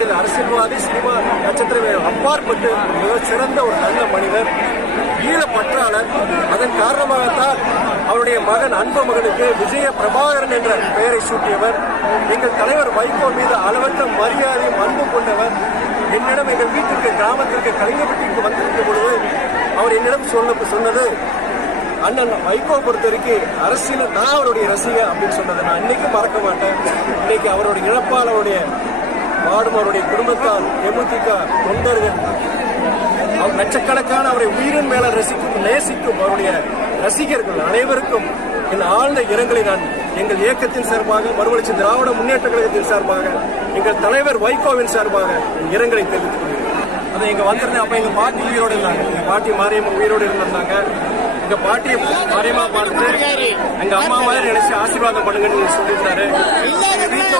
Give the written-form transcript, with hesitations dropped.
மாநில அரசியல்வாதி, சினிமா நட்சத்திரம் அப்பாற்பட்டு மிக சிறந்த ஒரு நல்ல மனிதர், ஈழப்பற்றாளர். அதன் காரணமாகத்தான் அவருடைய மகன் அன்பு மகனுக்கு விஜய பிரபாகரன் என்ற பெயரை சூட்டியவர். எங்கள் தலைவர் வைகோ மீது அளவற்ற மரியாதையும் அன்பு கொண்டவர். என்னிடம் எங்கள் வீட்டிற்கு கிராமத்திற்கு கலிங்கப்பட்டிக்கு வந்திருக்கும் பொழுது அவர் என்னிடம் சொன்னது, அண்ணன் வைகோ பொறுத்தவரைக்கும் அரசியல் நான் அவருடைய ரசிகர் அப்படின்னு சொன்னதை நான் இன்னைக்கு மறக்க மாட்டேன். இன்னைக்கு அவருடைய இழப்பால் அவருடைய வாடும் அவருடைய குடும்பத்தால் தேமுதிக தொண்டர்கள் லட்சக்கணக்கான அவரை உயிரின் மேல நேசிக்கும் அவருடைய ரசிகர்கள் அனைவருக்கும் என் ஆழ்ந்த இரங்கலை நான் எங்கள் இயக்கத்தின் சார்பாக, மறுமலர்ச்சி திராவிட முன்னேற்ற கழகத்தின் சார்பாக, எங்கள் தலைவர் வைகோவின் சார்பாக இரங்கலை தெரிவித்துக் கொள்கிறேன். அதை இங்க வந்திருந்தேன். அப்ப எங்க பாட்டி உயிரோடு இருந்தாங்க, எங்க பாட்டி மாரியம்மா உயிரோடு இருந்தாங்க. எங்க பாட்டியை மாரியம்மா பார்த்து எங்க அம்மா மாதிரி நினைச்சு ஆசீர்வாதம் பண்ணுங்கன்னு சொல்லியிருந்தாரு. வீட்டுல